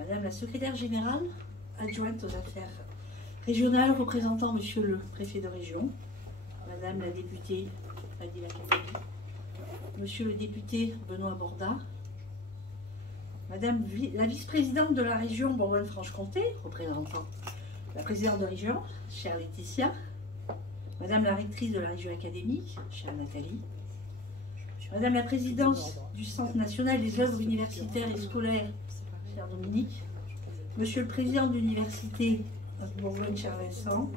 Madame la secrétaire générale, adjointe aux affaires régionales, représentant Monsieur le préfet de région, Madame la députée Fadila Khattabi, Monsieur le député Benoît Borda, Madame la vice-présidente de la région Bourgogne-Franche-Comté, représentant la présidente de région, chère Laetitia, Madame la rectrice de la région académique, chère Nathalie, Madame la présidente du Centre national des œuvres universitaires et scolaires, chère Dominique, Monsieur le président de l'université Bourgogne, cher Vincent,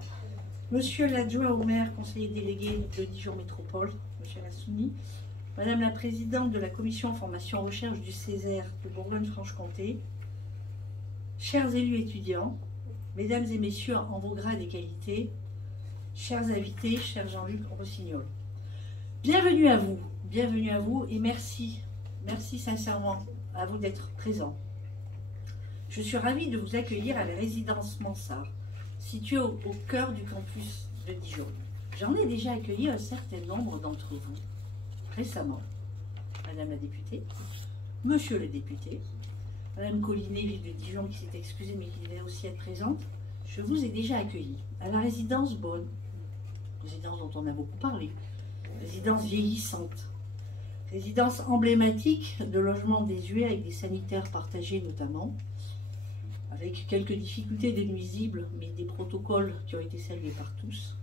Monsieur l'adjoint au maire, conseiller délégué de Dijon Métropole, Monsieur Lassouni, Madame la présidente de la commission formation recherche du Césaire de Bourgogne-Franche-Comté, chers élus étudiants, Mesdames et Messieurs en vos grades et qualités, chers invités, cher Jean-Luc Rossignol. Bienvenue à vous et merci sincèrement à vous d'être présents. Je suis ravie de vous accueillir à la résidence Mansart, située au cœur du campus de Dijon. J'en ai déjà accueilli un certain nombre d'entre vous récemment. Madame la députée, Monsieur le député, Madame Collinet, ville de Dijon, qui s'est excusée mais qui devait aussi être présente, je vous ai déjà accueilli à la résidence Beaune, résidence dont on a beaucoup parlé, résidence vieillissante, résidence emblématique de logement désuet avec des sanitaires partagés notamment, avec quelques difficultés des nuisibles, mais des protocoles qui ont été salués par tous,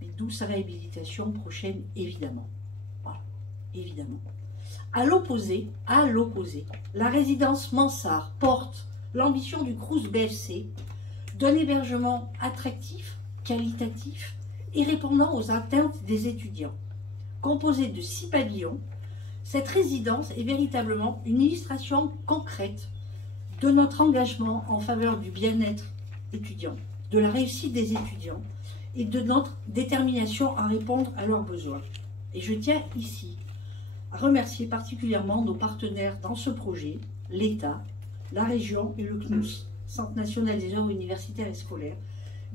mais d'où sa réhabilitation prochaine évidemment. Voilà, évidemment. À l'opposé, la résidence Mansart porte l'ambition du Crous BFC d'un hébergement attractif, qualitatif et répondant aux attentes des étudiants. Composée de 6 pavillons, cette résidence est véritablement une illustration concrète de notre engagement en faveur du bien-être étudiant, de la réussite des étudiants et de notre détermination à répondre à leurs besoins. Et je tiens ici à remercier particulièrement nos partenaires dans ce projet, l'État, la région et le CNUS, Centre national des œuvres universitaires et scolaires,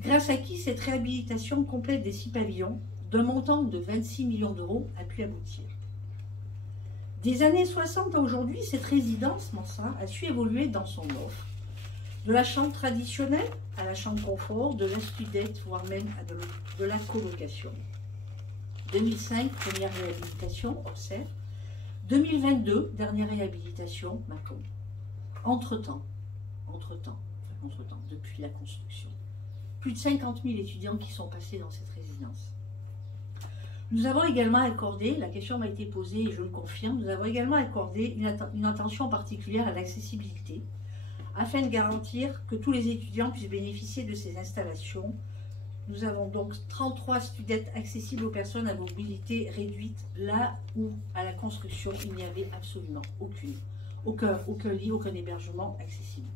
grâce à qui cette réhabilitation complète des 6 pavillons d'un montant de 26 millions d'euros a pu aboutir. Des années 60 à aujourd'hui, cette résidence Mansart a su évoluer dans son offre, de la chambre traditionnelle à la chambre confort, de la studette, voire même à de la colocation. 2005, première réhabilitation, Auxerre. 2022, dernière réhabilitation, Mâcon. Entre-temps, depuis la construction, plus de 50 000 étudiants qui sont passés dans cette résidence. Nous avons également accordé, la question m'a été posée et je le confirme, nous avons également accordé une attention particulière à l'accessibilité afin de garantir que tous les étudiants puissent bénéficier de ces installations. Nous avons donc 33 studettes accessibles aux personnes à mobilité réduite, là où à la construction il n'y avait absolument aucun lit, aucun hébergement accessible.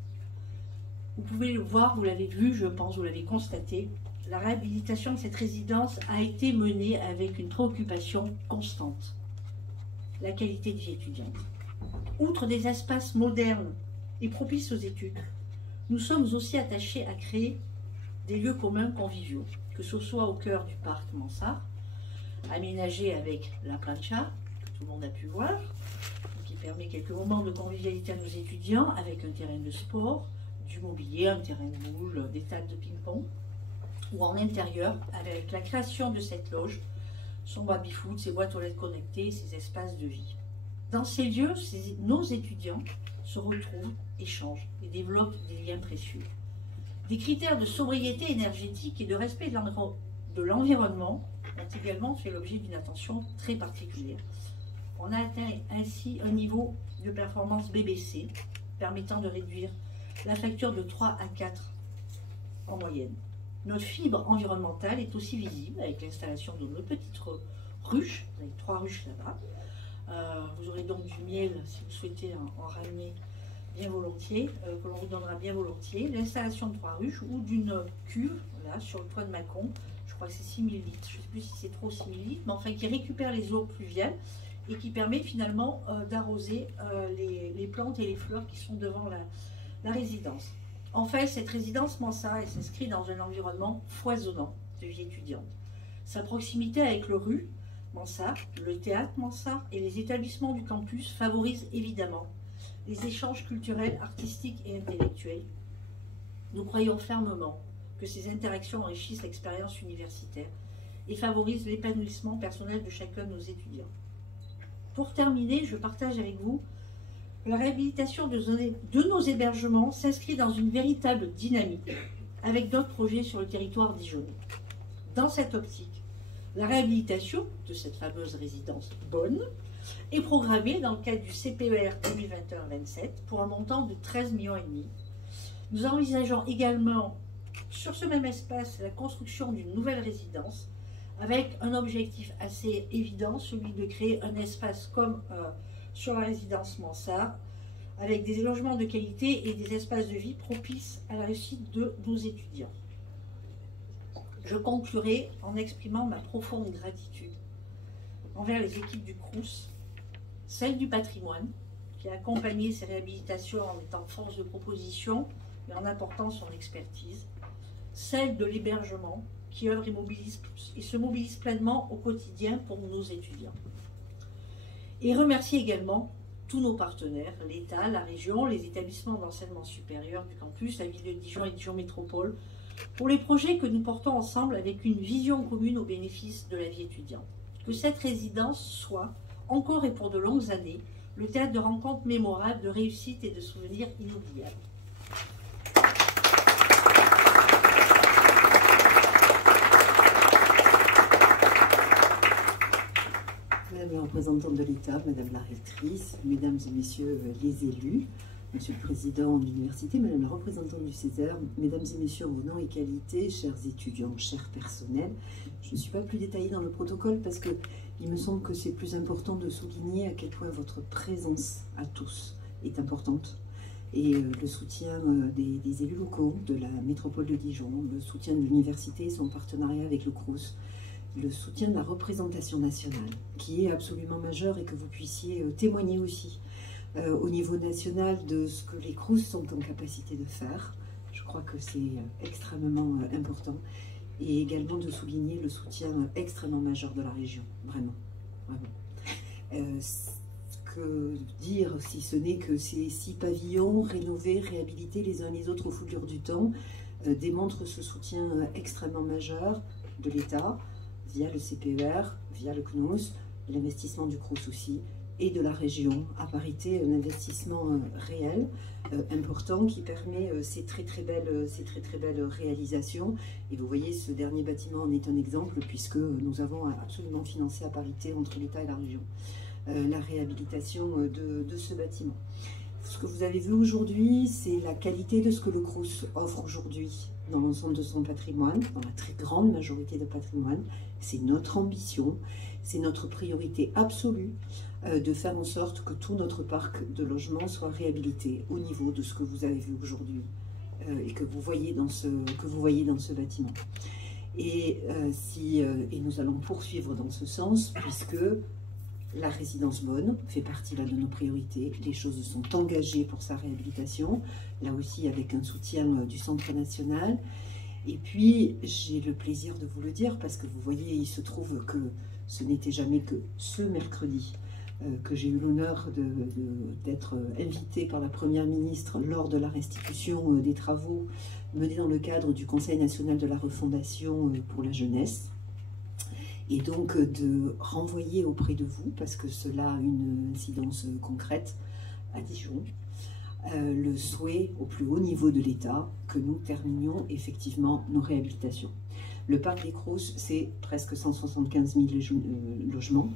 Vous pouvez le voir, vous l'avez vu, je pense, vous l'avez constaté, la réhabilitation de cette résidence a été menée avec une préoccupation constante, la qualité de vie étudiante. Outre des espaces modernes et propices aux études, nous sommes aussi attachés à créer des lieux communs conviviaux, que ce soit au cœur du parc Mansart, aménagé avec la plancha, que tout le monde a pu voir, qui permet quelques moments de convivialité à nos étudiants, avec un terrain de sport, du mobilier, un terrain de boules, des tables de ping-pong, ou en intérieur, avec la création de cette loge, son baby-foot, ses boîtes aux lettres connectées, ses espaces de vie. Dans ces lieux, nos étudiants se retrouvent, échangent et développent des liens précieux. Des critères de sobriété énergétique et de respect de l'environnement ont également fait l'objet d'une attention très particulière. On a atteint ainsi un niveau de performance BBC permettant de réduire la facture de 3 à 4 en moyenne. Notre fibre environnementale est aussi visible avec l'installation de nos petites ruches, vous avez 3 ruches là-bas. Vous aurez donc du miel si vous souhaitez en ramener bien volontiers, que l'on vous donnera bien volontiers. L'installation de 3 ruches ou d'une cuve, là, sur le toit de Mâcon, je crois que c'est 6 000 litres, je ne sais plus si c'est trop 6 000 litres, mais enfin qui récupère les eaux pluviales et qui permet finalement d'arroser les plantes et les fleurs qui sont devant la résidence. En fait, cette résidence Mansart s'inscrit dans un environnement foisonnant de vie étudiante. Sa proximité avec le rue Mansart, le théâtre Mansart et les établissements du campus favorise évidemment les échanges culturels, artistiques et intellectuels. Nous croyons fermement que ces interactions enrichissent l'expérience universitaire et favorisent l'épanouissement personnel de chacun de nos étudiants. Pour terminer, je partage avec vous que la réhabilitation de nos hébergements s'inscrit dans une véritable dynamique avec d'autres projets sur le territoire dijonnais. Dans cette optique, la réhabilitation de cette fameuse résidence Bonne est programmée dans le cadre du CPER 2021-27 pour un montant de 13,5 millions. Nous envisageons également sur ce même espace la construction d'une nouvelle résidence avec un objectif assez évident, celui de créer un espace comme sur la résidence Mansart, avec des logements de qualité et des espaces de vie propices à la réussite de nos étudiants. Je conclurai en exprimant ma profonde gratitude envers les équipes du Crous, celle du patrimoine, qui a accompagné ces réhabilitations en étant force de proposition et en apportant son expertise, celle de l'hébergement, qui œuvre et se mobilise pleinement au quotidien pour nos étudiants. Et remercier également tous nos partenaires, l'État, la région, les établissements d'enseignement supérieur du campus, la ville de Dijon et Dijon Métropole, pour les projets que nous portons ensemble avec une vision commune au bénéfice de la vie étudiante. Que cette résidence soit, encore et pour de longues années, le théâtre de rencontres mémorables, de réussites et de souvenirs inoubliables. Madame la représentante de l'État, Madame la rectrice, Mesdames et Messieurs les élus, Monsieur le Président de l'Université, Madame la représentante du Césaire, Mesdames et Messieurs vos noms et qualités, chers étudiants, chers personnels, je ne suis pas plus détaillée dans le protocole parce qu'il me semble que c'est plus important de souligner à quel point votre présence à tous est importante. Et le soutien des élus locaux de la métropole de Dijon, le soutien de l'université, son partenariat avec le Crous, le soutien de la représentation nationale, qui est absolument majeur et que vous puissiez témoigner aussi au niveau national de ce que les Crous sont en capacité de faire. Je crois que c'est extrêmement important. Et également de souligner le soutien extrêmement majeur de la région, vraiment. Vraiment. Que dire si ce n'est que ces 6 pavillons rénovés, réhabilités les uns les autres au fil du temps, démontrent ce soutien extrêmement majeur de l'État, via le CPER, via le CNOS, l'investissement du Crous aussi, et de la région, à parité un investissement réel, important, qui permet ces très très belles réalisations. Et vous voyez, ce dernier bâtiment en est un exemple, puisque nous avons absolument financé à parité entre l'État et la région la réhabilitation de ce bâtiment. Ce que vous avez vu aujourd'hui, c'est la qualité de ce que le Crous offre aujourd'hui dans l'ensemble de son patrimoine, dans la très grande majorité de patrimoine. C'est notre ambition, c'est notre priorité absolue de faire en sorte que tout notre parc de logements soit réhabilité au niveau de ce que vous avez vu aujourd'hui et que vous voyez dans ce bâtiment. Et nous allons poursuivre dans ce sens, puisque la résidence Bonne fait partie là de nos priorités. Les choses sont engagées pour sa réhabilitation, là aussi avec un soutien du Centre national. Et puis, j'ai le plaisir de vous le dire, parce que vous voyez, il se trouve que ce n'était jamais que ce mercredi que j'ai eu l'honneur d'être invitée par la Première ministre lors de la restitution des travaux menés dans le cadre du Conseil national de la refondation pour la jeunesse. Et donc de renvoyer auprès de vous, parce que cela a une incidence concrète à Dijon, le souhait au plus haut niveau de l'État que nous terminions effectivement nos réhabilitations. Le parc des Crous, c'est presque 175 000 logements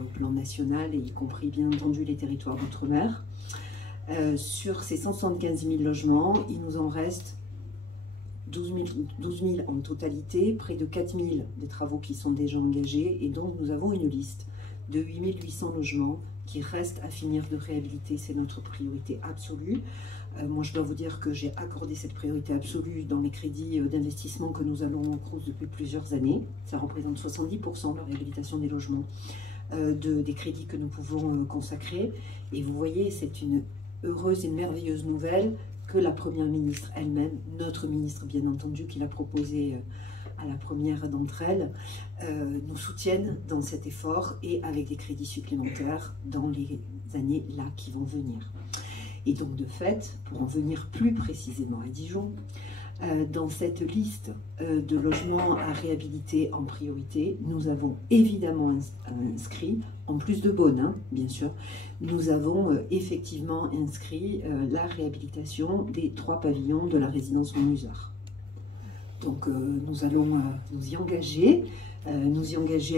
au plan national, et y compris bien entendu les territoires d'outre-mer. Sur ces 175 000 logements, il nous en reste 12 000 en totalité, près de 4 000 des travaux qui sont déjà engagés, et donc nous avons une liste de 8 800 logements qui restent à finir de réhabiliter. C'est notre priorité absolue. Moi, je dois vous dire que j'ai accordé cette priorité absolue dans les crédits d'investissement que nous allons en Crous depuis plusieurs années. Ça représente 70% de la réhabilitation des logements, des crédits que nous pouvons consacrer. Et vous voyez, c'est une heureuse et merveilleuse nouvelle que la Première ministre elle-même, notre ministre bien entendu, qui l'a proposé à la première d'entre elles, nous soutiennent dans cet effort et avec des crédits supplémentaires dans les années là qui vont venir. Et donc de fait, pour en venir plus précisément à Dijon, dans cette liste de logements à réhabiliter en priorité, nous avons évidemment inscrit, en plus de Beaune, hein, bien sûr, nous avons effectivement inscrit la réhabilitation des 3 pavillons de la résidence Montmusard. Donc nous allons nous y engager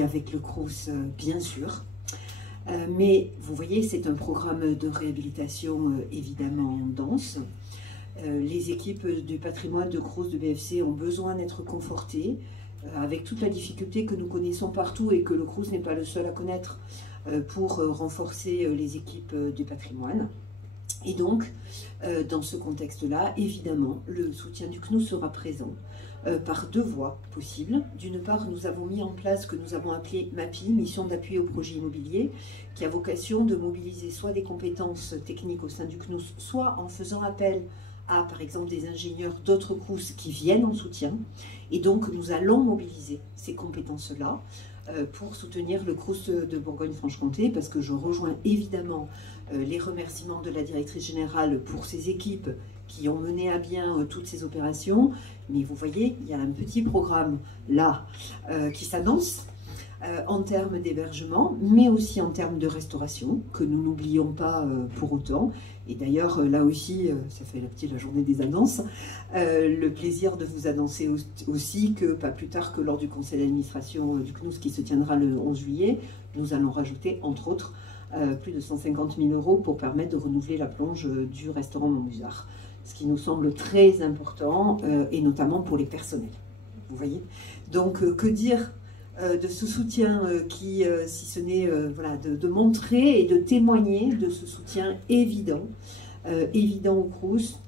avec le Crous, bien sûr. Mais vous voyez, c'est un programme de réhabilitation évidemment dense. Les équipes du patrimoine de Crous, de BFC ont besoin d'être confortées avec toute la difficulté que nous connaissons partout et que le Crous n'est pas le seul à connaître pour renforcer les équipes du patrimoine. Et donc, dans ce contexte-là, évidemment, le soutien du CNUS sera présent par 2 voies possibles. D'une part, nous avons mis en place ce que nous avons appelé MAPI, Mission d'appui au projet immobilier, qui a vocation de mobiliser soit des compétences techniques au sein du CNUS, soit en faisant appel à, par exemple, des ingénieurs d'autres Crous qui viennent en soutien. Et donc, nous allons mobiliser ces compétences-là pour soutenir le Crous de Bourgogne-Franche-Comté, parce que je rejoins évidemment les remerciements de la directrice générale pour ses équipes qui ont mené à bien toutes ces opérations. Mais vous voyez, il y a un petit programme là qui s'annonce en termes d'hébergement, mais aussi en termes de restauration, que nous n'oublions pas pour autant. Et d'ailleurs, là aussi, ça fait la journée des annonces, le plaisir de vous annoncer aussi que, pas plus tard que lors du conseil d'administration du CNUS qui se tiendra le 11 juillet, nous allons rajouter, entre autres, plus de 150 000 € pour permettre de renouveler la plonge du restaurant Montmusard. Ce qui nous semble très important, et notamment pour les personnels. Vous voyez? Donc, que dire de ce soutien qui, si ce n'est voilà, de montrer et de témoigner de ce soutien évident au Crous,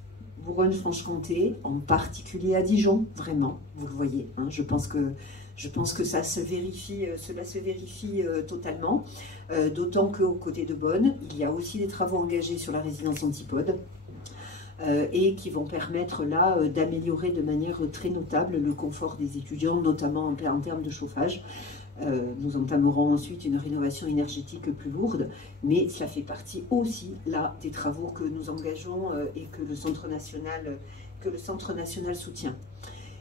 Bourgogne-Franche-Comté, en particulier à Dijon, vraiment, vous le voyez. Hein, je pense que ça se vérifie, cela se vérifie totalement, d'autant qu'aux côtés de Beaune, il y a aussi des travaux engagés sur la résidence Antipode, et qui vont permettre là d'améliorer de manière très notable le confort des étudiants, notamment en termes de chauffage. Nous entamerons ensuite une rénovation énergétique plus lourde, mais cela fait partie aussi là des travaux que nous engageons et que le Centre national soutient.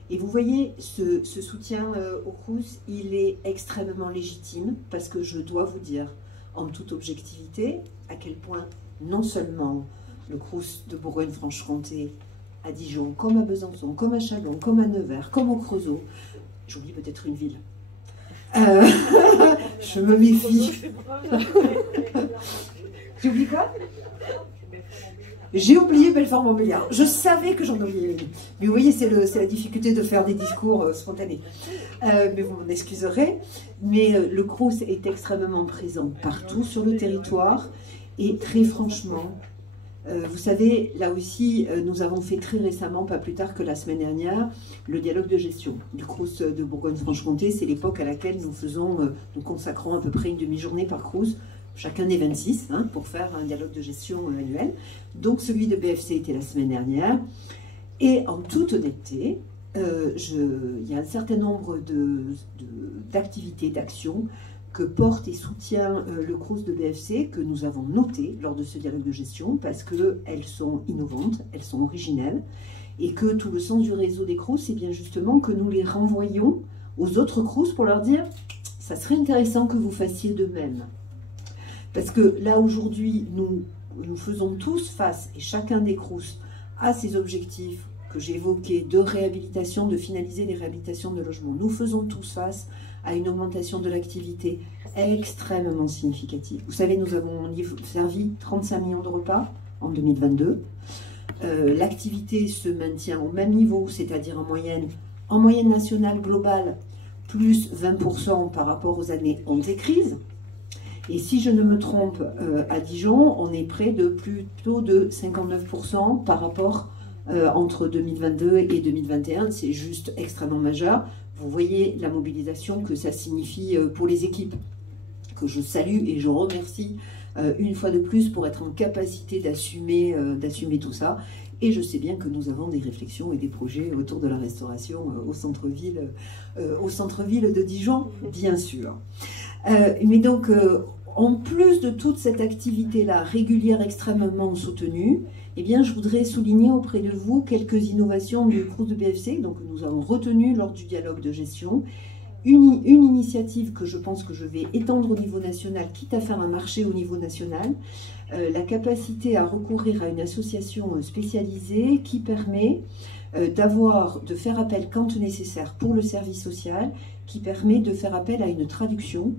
Et vous voyez, ce soutien au Crous, il est extrêmement légitime, parce que je dois vous dire, en toute objectivité, à quel point non seulement le Crous de Bourgogne-Franche-Comté, à Dijon, comme à Besançon, comme à Châlons, comme à Nevers, comme au Creusot, j'oublie peut-être une ville. Je me méfie. Tu oublies quoi? J'ai oublié Belfort-Montbéliard. Je savais que j'en oubliais une. Mais vous voyez, c'est la difficulté de faire des discours spontanés. Mais vous m'en excuserez. Mais le Crous est extrêmement présent partout sur le territoire. Et très franchement, vous savez, là aussi, nous avons fait très récemment, pas plus tard que la semaine dernière, le dialogue de gestion du Crous de Bourgogne-Franche-Comté. C'est l'époque à laquelle nous consacrons à peu près une demi-journée par Crous, chacun des 26, hein, pour faire un dialogue de gestion annuel. Donc celui de BFC était la semaine dernière. Et en toute honnêteté, il y a un certain nombre d'activités, d'actions que porte et soutient le Crous de BFC, que nous avons noté lors de ce dialogue de gestion, parce qu'elles sont innovantes, elles sont originelles, et que tout le sens du réseau des Crous, c'est bien justement que nous les renvoyons aux autres Crous pour leur dire « ça serait intéressant que vous fassiez de même ». Parce que là, aujourd'hui, nous faisons tous face, et chacun des Crous, à ces objectifs que j'ai évoqués de réhabilitation, de finaliser les réhabilitations de logements. Nous faisons tous face à une augmentation de l'activité extrêmement significative. Vous savez, nous avons servi 35 millions de repas en 2022. L'activité se maintient au même niveau, c'est-à-dire en moyenne nationale globale, plus 20% par rapport aux années anté-crise. Et si je ne me trompe, à Dijon, on est près de plutôt de 59% par rapport entre 2022 et 2021. C'est juste extrêmement majeur. Vous voyez la mobilisation que ça signifie pour les équipes, que je salue et je remercie une fois de plus, pour être en capacité d'assumer tout ça. Et je sais bien que nous avons des réflexions et des projets autour de la restauration au centre-ville de Dijon, bien sûr. Mais donc, en plus de toute cette activité-là, régulière, extrêmement soutenue, eh bien, je voudrais souligner auprès de vous quelques innovations du Crous de BFC, donc que nous avons retenues lors du dialogue de gestion. Une initiative que je pense que je vais étendre au niveau national, quitte à faire un marché au niveau national, la capacité à recourir à une association spécialisée qui permet de faire appel quand nécessaire pour le service social, qui permet de faire appel à une traduction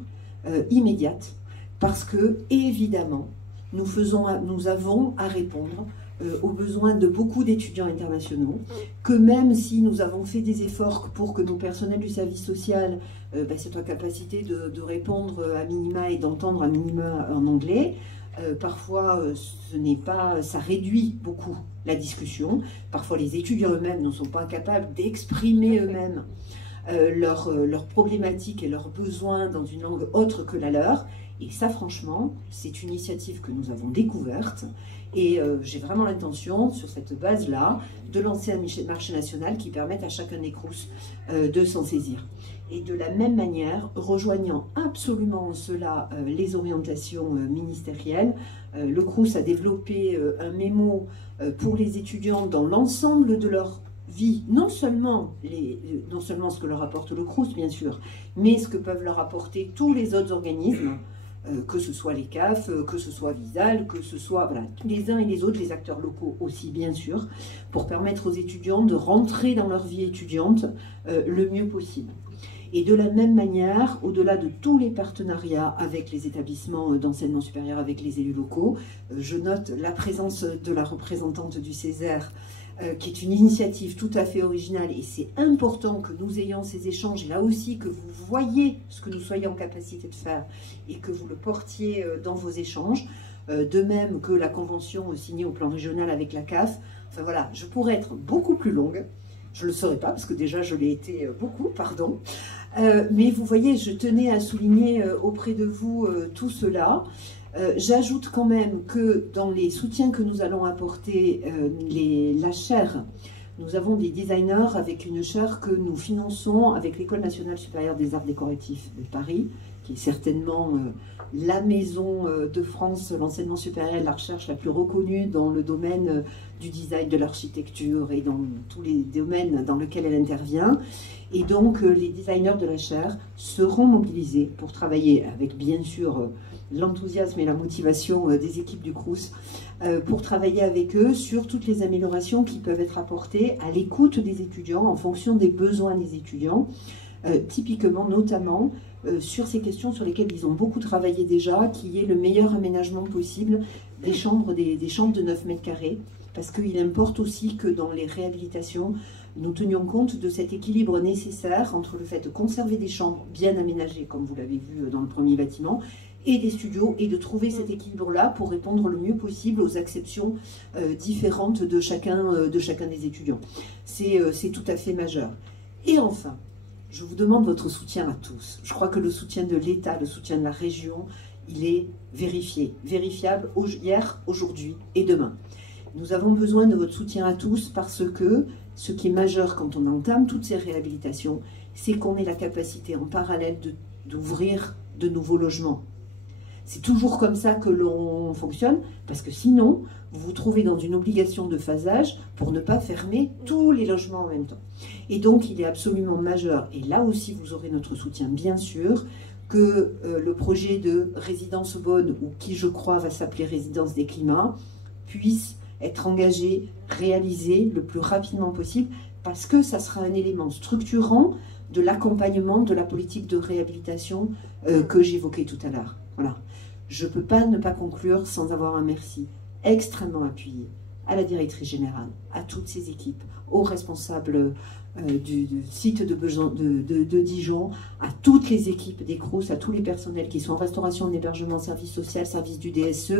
immédiate, parce que, évidemment, nous avons à répondre aux besoins de beaucoup d'étudiants internationaux, que même si nous avons fait des efforts pour que nos personnels du service social soient en capacité de répondre à minima et d'entendre à minima en anglais, parfois ça réduit beaucoup la discussion. Parfois les étudiants eux-mêmes ne sont pas capables d'exprimer eux-mêmes leurs problématiques et leurs besoins dans une langue autre que la leur. Et ça, franchement, c'est une initiative que nous avons découverte. Et j'ai vraiment l'intention, sur cette base-là, de lancer un marché national qui permette à chacun des Crous de s'en saisir. Et de la même manière, rejoignant absolument en cela les orientations ministérielles, le Crous a développé un mémo pour les étudiants dans l'ensemble de leur vie, non seulement ce que leur apporte le Crous, bien sûr, mais ce que peuvent leur apporter tous les autres organismes, que ce soit les CAF, que ce soit Visal, que ce soit les uns et les autres, les acteurs locaux aussi, bien sûr, pour permettre aux étudiants de rentrer dans leur vie étudiante le mieux possible. Et de la même manière, au-delà de tous les partenariats avec les établissements d'enseignement supérieur, avec les élus locaux, je note la présence de la représentante du Césaire, qui est une initiative tout à fait originale, et c'est important que nous ayons ces échanges, et là aussi que vous voyez ce que nous soyons en capacité de faire, et que vous le portiez dans vos échanges, de même que la convention signée au plan régional avec la CAF. Enfin voilà, je pourrais être beaucoup plus longue, je ne le serai pas, parce que déjà je l'ai été beaucoup, pardon, mais vous voyez, je tenais à souligner auprès de vous tout cela. J'ajoute quand même que dans les soutiens que nous allons apporter, la chaire, nous avons des designers avec une chaire que nous finançons avec l'École nationale supérieure des arts décoratifs de Paris, qui est certainement la maison de France, l'enseignement supérieur et de la recherche la plus reconnue dans le domaine du design, de l'architecture et dans tous les domaines dans lesquels elle intervient. Et donc les designers de la chaire seront mobilisés pour travailler avec bien sûr l'enthousiasme et la motivation des équipes du Crous, pour travailler avec eux sur toutes les améliorations qui peuvent être apportées à l'écoute des étudiants en fonction des besoins des étudiants, typiquement notamment sur ces questions sur lesquelles ils ont beaucoup travaillé déjà, qui est le meilleur aménagement possible des chambres de 9 mètres carrés, parce qu'il importe aussi que dans les réhabilitations, nous tenions compte de cet équilibre nécessaire entre le fait de conserver des chambres bien aménagées, comme vous l'avez vu dans le premier bâtiment, et des studios, et de trouver cet équilibre-là pour répondre le mieux possible aux acceptions différentes de chacun des étudiants. C'est tout à fait majeur. Et enfin, je vous demande votre soutien à tous. Je crois que le soutien de l'État, le soutien de la région, il est vérifiable hier, aujourd'hui et demain. Nous avons besoin de votre soutien à tous parce que ce qui est majeur quand on entame toutes ces réhabilitations, c'est qu'on ait la capacité en parallèle d'ouvrir de nouveaux logements. C'est toujours comme ça que l'on fonctionne, parce que sinon, vous vous trouvez dans une obligation de phasage pour ne pas fermer tous les logements en même temps. Et donc, il est absolument majeur, et là aussi vous aurez notre soutien bien sûr, que le projet de résidence Beaune, ou qui je crois va s'appeler résidence des climats, puisse être engagé, réalisé le plus rapidement possible, parce que ça sera un élément structurant de l'accompagnement de la politique de réhabilitation que j'évoquais tout à l'heure. Voilà. Je ne peux pas ne pas conclure sans avoir un merci extrêmement appuyé à la directrice générale, à toutes ses équipes, aux responsables du site de Dijon, à toutes les équipes des Crous, à tous les personnels qui sont en restauration, en hébergement, service social, service du DSE.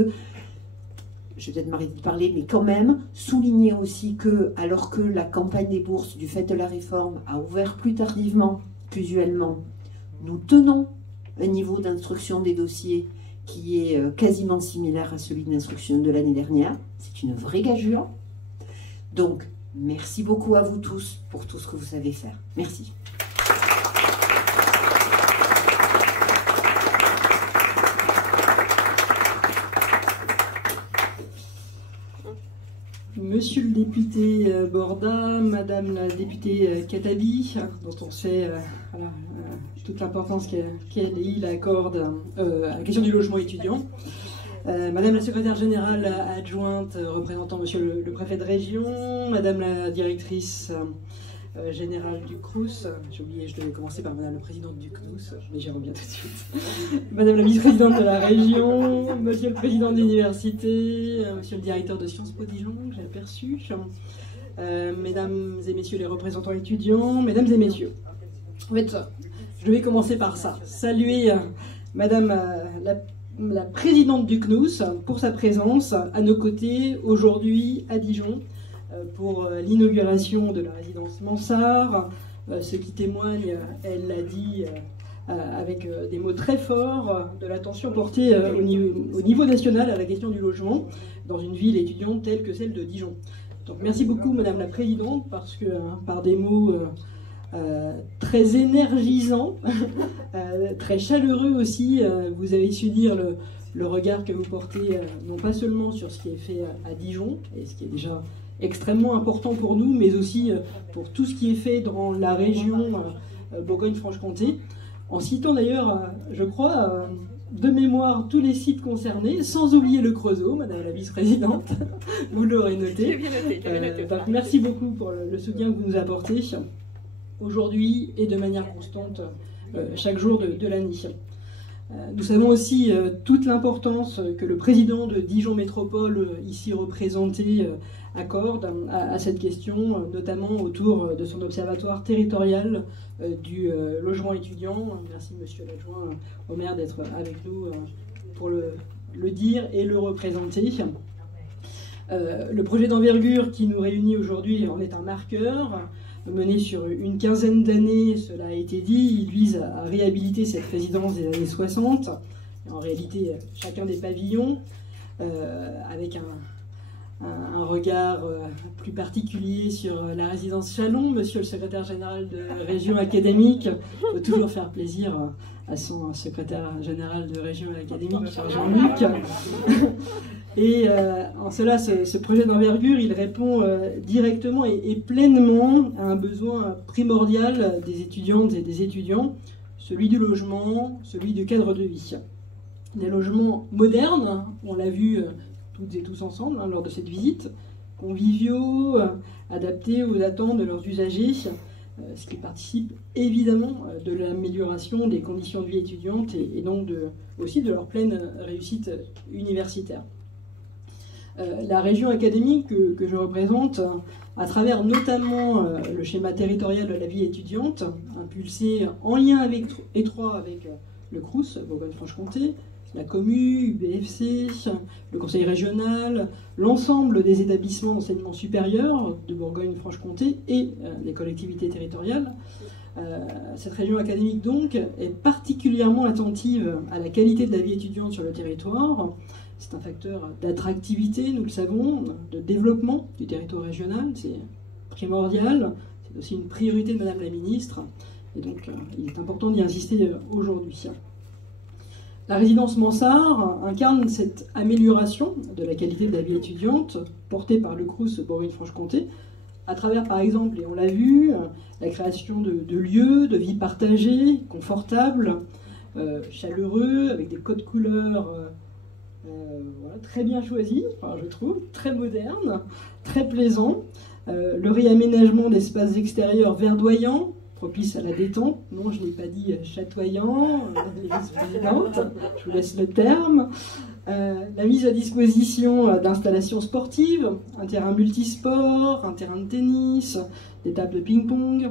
Je vais peut-être m'arrêter de parler, mais quand même, souligner aussi que, alors que la campagne des bourses du fait de la réforme a ouvert plus tardivement qu'usuellement, nous tenons un niveau d'instruction des dossiers qui est quasiment similaire à celui de l'instruction de l'année dernière. C'est une vraie gageure. Donc, merci beaucoup à vous tous pour tout ce que vous savez faire. Merci. Monsieur le député Borda, Madame la députée Katabi, dont on sait toute l'importance qu'elle accorde à la question du logement étudiant, Madame la secrétaire générale adjointe représentant Monsieur le préfet de région, Madame la directrice générale du CRUS, j'ai oublié, je devais commencer par Madame la présidente du CNUS, mais j'y reviens tout de suite, Madame la vice-présidente de la région, Monsieur le président de l'université, Monsieur le directeur de Sciences Po Dijon, que j'ai aperçu, Mesdames et Messieurs les représentants étudiants, Mesdames et Messieurs. En fait, je vais commencer par ça, saluer Madame la présidente du CNUS pour sa présence à nos côtés aujourd'hui à Dijon, pour l'inauguration de la résidence Mansart, ce qui témoigne, elle l'a dit avec des mots très forts, de l'attention portée au niveau national à la question du logement dans une ville étudiante telle que celle de Dijon. Donc merci beaucoup Madame la Présidente, parce que par des mots très énergisants, très chaleureux aussi, vous avez su dire le regard que vous portez, non pas seulement sur ce qui est fait à Dijon, et ce qui est déjà extrêmement important pour nous, mais aussi pour tout ce qui est fait dans la région Bourgogne-Franche-Comté, en citant d'ailleurs, je crois, de mémoire tous les sites concernés, sans oublier le Creusot, Madame la vice-présidente, vous l'aurez noté. Donc, merci beaucoup pour le soutien que vous nous apportez aujourd'hui et de manière constante chaque jour de l'année. Nous savons aussi toute l'importance que le président de Dijon Métropole, ici représenté, accorde à cette question, notamment autour de son observatoire territorial du logement étudiant. Merci Monsieur l'adjoint au maire d'être avec nous pour le dire et le représenter. Le projet d'envergure qui nous réunit aujourd'hui en est un marqueur. Mené sur une quinzaine d'années, cela a été dit, il vise à réhabiliter cette résidence des années 60, en réalité chacun des pavillons, avec un regard plus particulier sur la résidence Chalon. Monsieur le secrétaire général de région académique, il faut toujours faire plaisir à son secrétaire général de région académique, cher Jean-Luc. Et en cela, ce projet d'envergure, il répond directement et pleinement à un besoin primordial des étudiantes et des étudiants, celui du logement, celui du cadre de vie. Des logements modernes, on l'a vu toutes et tous ensemble lors de cette visite, conviviaux, adaptés aux attentes de leurs usagers, ce qui participe évidemment de l'amélioration des conditions de vie étudiantes et donc aussi de leur pleine réussite universitaire. La région académique que je représente, à travers notamment le schéma territorial de la vie étudiante, impulsé en lien étroit avec le CRUS, Bourgogne-Franche-Comté, la Commu, UBFC, le Conseil régional, l'ensemble des établissements d'enseignement supérieur de Bourgogne-Franche-Comté et les collectivités territoriales. Cette région académique donc est particulièrement attentive à la qualité de la vie étudiante sur le territoire. C'est un facteur d'attractivité, nous le savons, de développement du territoire régional, c'est primordial, c'est aussi une priorité de Madame la Ministre, et donc il est important d'y insister aujourd'hui. La résidence Mansart incarne cette amélioration de la qualité de la vie étudiante portée par le CRUS Bourgogne-Franche-Comté, à travers par exemple, et on l'a vu, la création de lieux de vie partagés, confortables, chaleureux, avec des codes couleurs voilà, très bien choisis, enfin, je trouve, très modernes, très plaisants, le réaménagement d'espaces extérieurs verdoyants, propice à la détente. Non, je n'ai pas dit chatoyant, les vice-présidentes, je vous laisse le terme. La mise à disposition d'installations sportives, un terrain multisport, un terrain de tennis, des tables de ping-pong,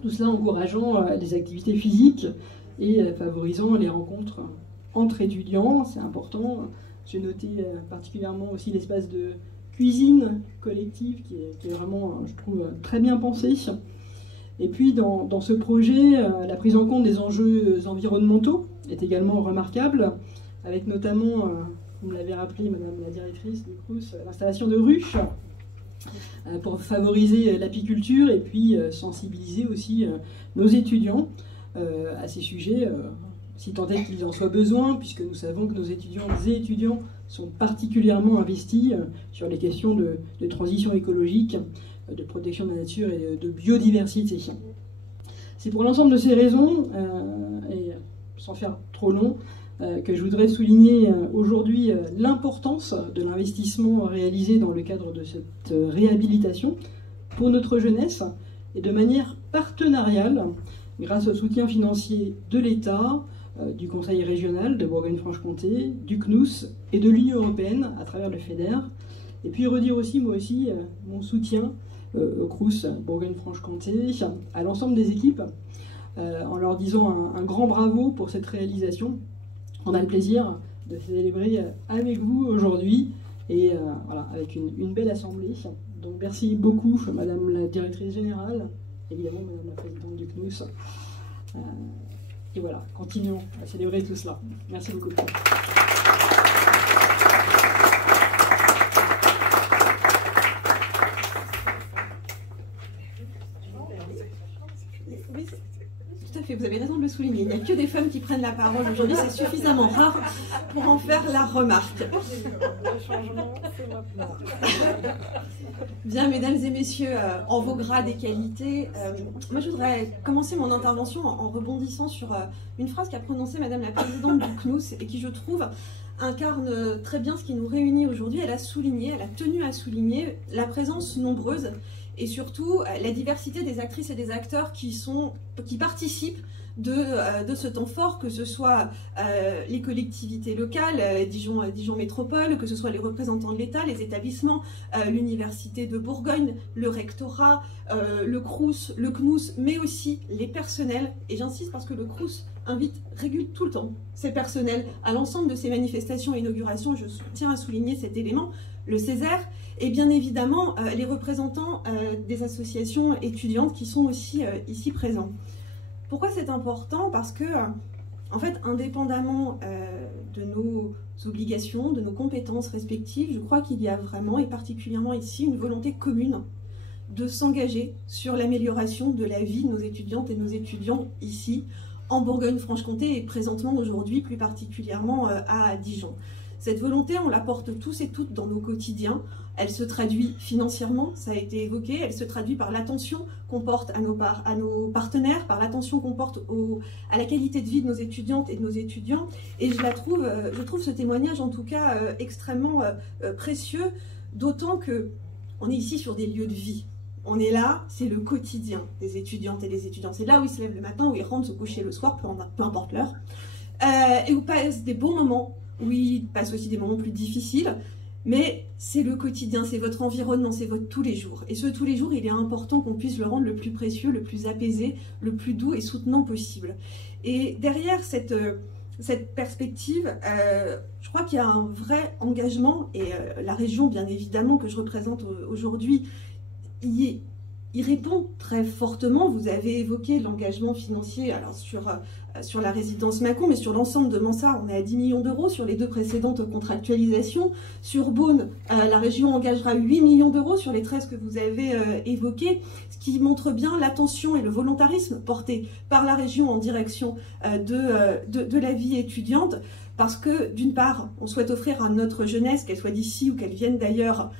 tout cela encourageant les activités physiques et favorisant les rencontres entre étudiants, c'est important. J'ai noté particulièrement aussi l'espace de cuisine collective qui est vraiment, je trouve, très bien pensé. Et puis dans ce projet, la prise en compte des enjeux environnementaux est également remarquable, avec notamment, vous me l'avez rappelé, Madame la directrice du Crous, l'installation de ruches pour favoriser l'apiculture et puis sensibiliser aussi nos étudiants à ces sujets, si tant est qu'il en soit besoin, puisque nous savons que nos étudiantes et étudiants sont particulièrement investis sur les questions de transition écologique, de protection de la nature et de biodiversité. C'est pour l'ensemble de ces raisons, et sans faire trop long, que je voudrais souligner aujourd'hui l'importance de l'investissement réalisé dans le cadre de cette réhabilitation pour notre jeunesse et de manière partenariale grâce au soutien financier de l'État, du Conseil régional de Bourgogne-Franche-Comté, du CNUS et de l'Union européenne à travers le FEDER. Et puis redire aussi, moi aussi, mon soutien au Crous Bourgogne-Franche-Comté, à l'ensemble des équipes, en leur disant un grand bravo pour cette réalisation. On a le plaisir de célébrer avec vous aujourd'hui et voilà, avec une belle assemblée. Donc merci beaucoup, Madame la directrice générale, évidemment Madame la présidente du CNUS. Et voilà, continuons à célébrer tout cela. Merci beaucoup. Oui, tout à fait, vous avez raison de le souligner. Il n'y a que des femmes qui prennent la parole aujourd'hui, c'est suffisamment rare pour en faire la remarque. Le changement, c'est maintenant. Bien, mesdames et messieurs, en vos grades et qualités, moi je voudrais commencer mon intervention en rebondissant sur une phrase qu'a prononcée Madame la présidente du CNUS et qui, je trouve, incarne très bien ce qui nous réunit aujourd'hui. Elle a tenu à souligner la présence nombreuse et surtout la diversité des actrices et des acteurs qui participent de ce temps fort, que ce soit les collectivités locales, Dijon Métropole, que ce soit les représentants de l'État, les établissements, l'Université de Bourgogne, le rectorat, le Crous, le CNUS, mais aussi les personnels. Et j'insiste parce que le Crous régule tout le temps ses personnels à l'ensemble de ces manifestations et inaugurations. Je tiens à souligner cet élément, le Césaire, et bien évidemment les représentants des associations étudiantes qui sont aussi ici présents. Pourquoi c'est important? Parce que, en fait, indépendamment de nos obligations, de nos compétences respectives, je crois qu'il y a vraiment, et particulièrement ici, une volonté commune de s'engager sur l'amélioration de la vie de nos étudiantes et de nos étudiants ici, en Bourgogne-Franche-Comté, et présentement aujourd'hui, plus particulièrement à Dijon. Cette volonté, on la porte tous et toutes dans nos quotidiens. Elle se traduit financièrement, ça a été évoqué, elle se traduit par l'attention qu'on porte à nos partenaires, par l'attention qu'on porte à la qualité de vie de nos étudiantes et de nos étudiants. Et je trouve ce témoignage en tout cas extrêmement précieux, d'autant qu'on est ici sur des lieux de vie. On est là, c'est le quotidien des étudiantes et des étudiants. C'est là où ils se lèvent le matin, où ils rentrent se coucher le soir, peu importe l'heure, et où passent des bons moments, où ils passent aussi des moments plus difficiles. Mais c'est le quotidien, c'est votre environnement, c'est votre tous les jours. Et ce tous les jours, il est important qu'on puisse le rendre le plus précieux, le plus apaisé, le plus doux et soutenant possible. Et derrière cette perspective, je crois qu'il y a un vrai engagement, et la région, bien évidemment, que je représente aujourd'hui, y répond très fortement. Vous avez évoqué l'engagement financier alors sur la résidence Mâcon, mais sur l'ensemble de Mansart, on est à 10 millions d'euros sur les 2 précédentes contractualisations. Sur Beaune, la région engagera 8 millions d'euros sur les 13 que vous avez évoqués, ce qui montre bien l'attention et le volontarisme porté par la région en direction de la vie étudiante, parce que d'une part, on souhaite offrir à notre jeunesse, qu'elle soit d'ici ou qu'elle vienne d'ailleurs,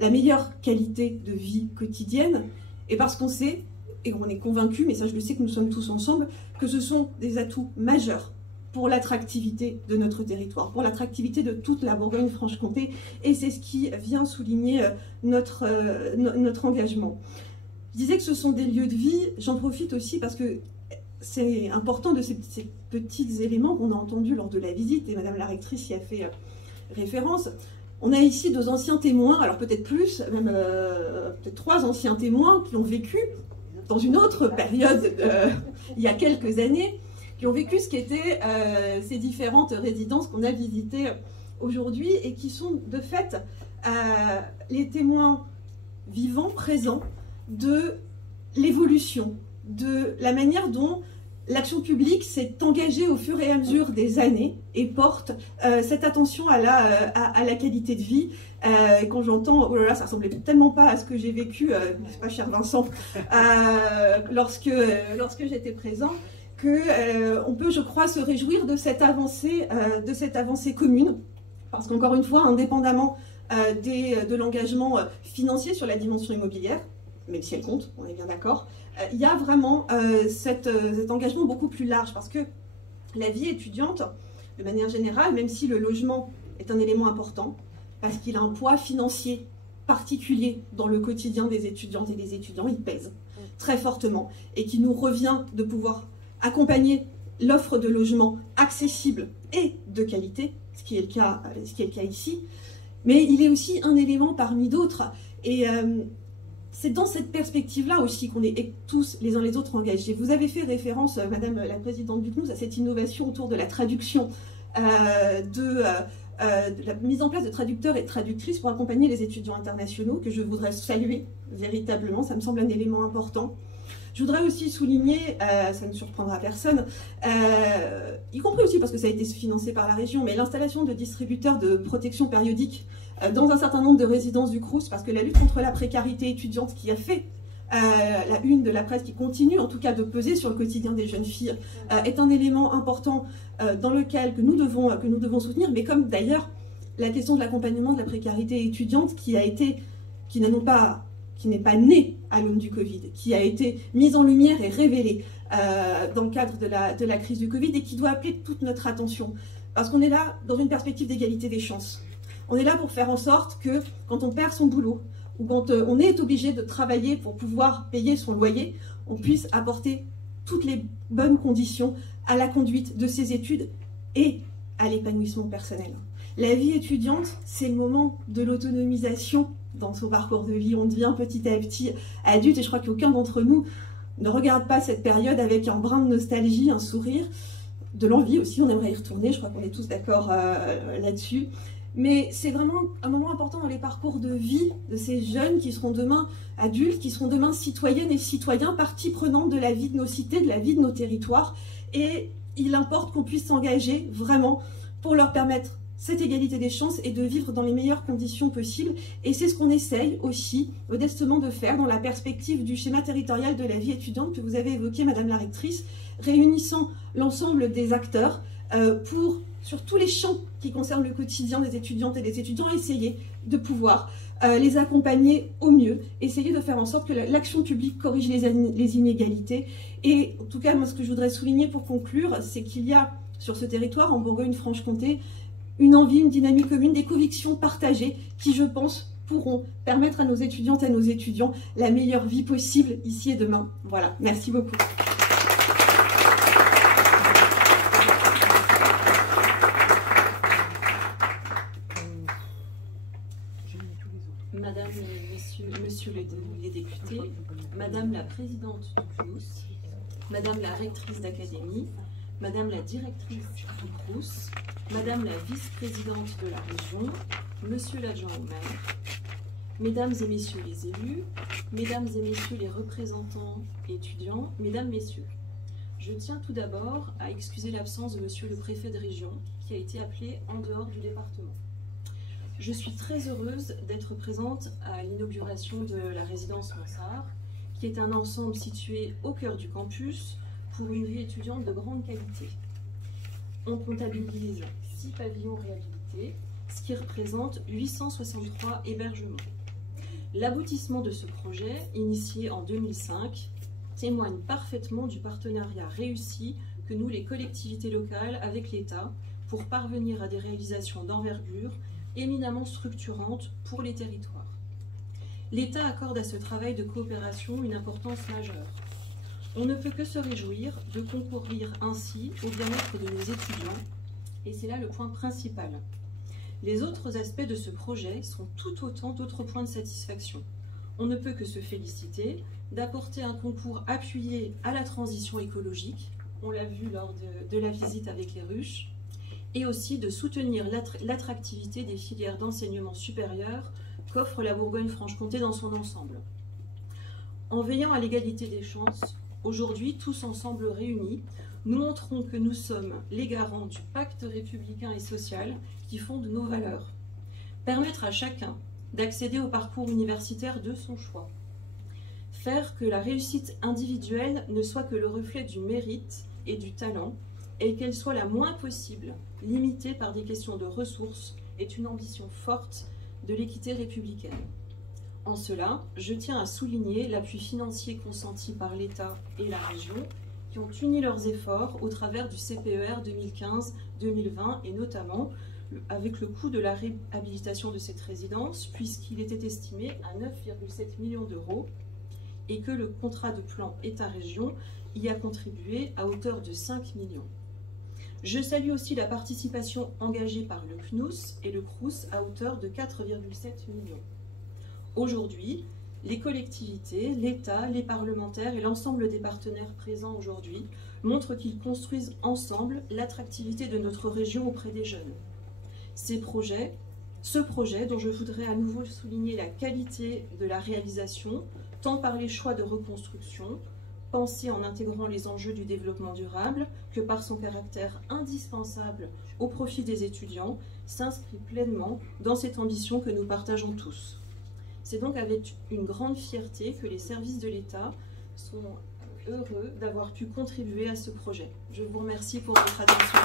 la meilleure qualité de vie quotidienne, et parce qu'on sait, et on est convaincu, mais ça je le sais que nous sommes tous ensemble, que ce sont des atouts majeurs pour l'attractivité de notre territoire, pour l'attractivité de toute la Bourgogne-Franche-Comté, et c'est ce qui vient souligner notre engagement. Je disais que ce sont des lieux de vie, j'en profite aussi parce que c'est important de ces petits éléments qu'on a entendus lors de la visite, et Madame la rectrice y a fait référence. On a ici 2 anciens témoins, alors peut-être plus, même peut-être 3 anciens témoins qui ont vécu dans une autre période, il y a quelques années, qui ont vécu ce qu'étaient ces différentes résidences qu'on a visitées aujourd'hui et qui sont de fait les témoins vivants, présents de l'évolution, de la manière dont l'action publique s'est engagée au fur et à mesure des années et porte cette attention à la qualité de vie. Quand j'entends, oh là là, ça ressemblait tellement pas à ce que j'ai vécu, n'est-ce pas, cher Vincent, lorsque j'étais présent, qu'on peut, je crois, se réjouir de cette avancée commune, parce qu'encore une fois, indépendamment de l'engagement financier sur la dimension immobilière, même si elle compte, on est bien d'accord, il y a vraiment cet engagement beaucoup plus large, parce que la vie étudiante, de manière générale, même si le logement est un élément important, parce qu'il a un poids financier particulier dans le quotidien des étudiantes et des étudiants, il pèse très fortement, et qu'il nous revient de pouvoir accompagner l'offre de logement accessible et de qualité, ce qui est le cas ici, mais il est aussi un élément parmi d'autres, et c'est dans cette perspective-là aussi qu'on est tous les uns les autres engagés. Vous avez fait référence, Madame la Présidente du CNUS, à cette innovation autour de la traduction, de la mise en place de traducteurs et de traductrices pour accompagner les étudiants internationaux, que je voudrais saluer véritablement, ça me semble un élément important. Je voudrais aussi souligner, ça ne surprendra personne, y compris aussi parce que ça a été financé par la région, mais l'installation de distributeurs de protection périodique dans un certain nombre de résidences du Crous, parce que la lutte contre la précarité étudiante qui a fait la une de la presse, qui continue en tout cas de peser sur le quotidien des jeunes filles, est un élément important dans lequel que nous devons soutenir, mais comme d'ailleurs la question de l'accompagnement de la précarité étudiante qui n'est pas née à l'aune du Covid, qui a été mise en lumière et révélée dans le cadre de la crise du Covid et qui doit appeler toute notre attention. Parce qu'on est là dans une perspective d'égalité des chances. On est là pour faire en sorte que quand on perd son boulot ou quand on est obligé de travailler pour pouvoir payer son loyer, on puisse apporter toutes les bonnes conditions à la conduite de ses études et à l'épanouissement personnel. La vie étudiante, c'est le moment de l'autonomisation dans son parcours de vie. On devient petit à petit adulte et je crois qu'aucun d'entre nous ne regarde pas cette période avec un brin de nostalgie, un sourire, de l'envie aussi, on aimerait y retourner, je crois qu'on est tous d'accord là-dessus. Mais c'est vraiment un moment important dans les parcours de vie de ces jeunes qui seront demain adultes, qui seront demain citoyennes et citoyens, partie prenante de la vie de nos cités, de la vie de nos territoires. Et il importe qu'on puisse s'engager vraiment pour leur permettre cette égalité des chances et de vivre dans les meilleures conditions possibles. Et c'est ce qu'on essaye aussi modestement de faire dans la perspective du schéma territorial de la vie étudiante que vous avez évoqué, Madame la Rectrice, réunissant l'ensemble des acteurs pour, sur tous les champs qui concernent le quotidien des étudiantes et des étudiants, essayer de pouvoir les accompagner au mieux, essayer de faire en sorte que l'action publique corrige les inégalités. Et en tout cas, moi, ce que je voudrais souligner pour conclure, c'est qu'il y a sur ce territoire, en Bourgogne-Franche-Comté, une envie, une dynamique commune, des convictions partagées qui, je pense, pourront permettre à nos étudiantes et à nos étudiants la meilleure vie possible ici et demain. Voilà, merci beaucoup. Madame, Monsieur les députés, Madame la Présidente du CNUS, Madame la Rectrice d'Académie, Madame la Directrice du Crous, Madame la Vice-Présidente de la Région, Monsieur l'Adjoint au maire, Mesdames et Messieurs les élus, Mesdames et Messieurs les représentants étudiants, Mesdames, Messieurs, je tiens tout d'abord à excuser l'absence de Monsieur le Préfet de Région qui a été appelé en dehors du département. Je suis très heureuse d'être présente à l'inauguration de la résidence Mansart, qui est un ensemble situé au cœur du campus pour une vie étudiante de grande qualité. On comptabilise 6 pavillons réhabilités, ce qui représente 863 hébergements. L'aboutissement de ce projet, initié en 2005, témoigne parfaitement du partenariat réussi que nouent les collectivités locales avec l'État pour parvenir à des réalisations d'envergure éminemment structurantes pour les territoires. L'État accorde à ce travail de coopération une importance majeure. On ne peut que se réjouir de concourir ainsi au bien-être de nos étudiants, et c'est là le point principal. Les autres aspects de ce projet sont tout autant d'autres points de satisfaction. On ne peut que se féliciter d'apporter un concours appuyé à la transition écologique, on l'a vu lors de la visite avec les ruches, et aussi de soutenir l'attractivité des filières d'enseignement supérieur qu'offre la Bourgogne-Franche-Comté dans son ensemble. En veillant à l'égalité des chances, Aujourd'hui, tous ensemble réunis, nous montrons que nous sommes les garants du pacte républicain et social qui fonde nos valeurs. Permettre à chacun d'accéder au parcours universitaire de son choix. Faire que la réussite individuelle ne soit que le reflet du mérite et du talent, et qu'elle soit la moins possible, limitée par des questions de ressources, est une ambition forte de l'équité républicaine. En cela, je tiens à souligner l'appui financier consenti par l'État et la région, qui ont uni leurs efforts au travers du CPER 2015-2020, et notamment avec le coût de la réhabilitation de cette résidence, puisqu'il était estimé à 9,7 millions d'euros, et que le contrat de plan État-région y a contribué à hauteur de 5 millions. Je salue aussi la participation engagée par le CNUS et le CRUS à hauteur de 4,7 millions. Aujourd'hui, les collectivités, l'État, les parlementaires et l'ensemble des partenaires présents aujourd'hui montrent qu'ils construisent ensemble l'attractivité de notre région auprès des jeunes. Ce projet dont je voudrais à nouveau souligner la qualité de la réalisation, tant par les choix de reconstruction, pensé en intégrant les enjeux du développement durable, que par son caractère indispensable au profit des étudiants, s'inscrit pleinement dans cette ambition que nous partageons tous. C'est donc avec une grande fierté que les services de l'État sont heureux d'avoir pu contribuer à ce projet. Je vous remercie pour votre attention.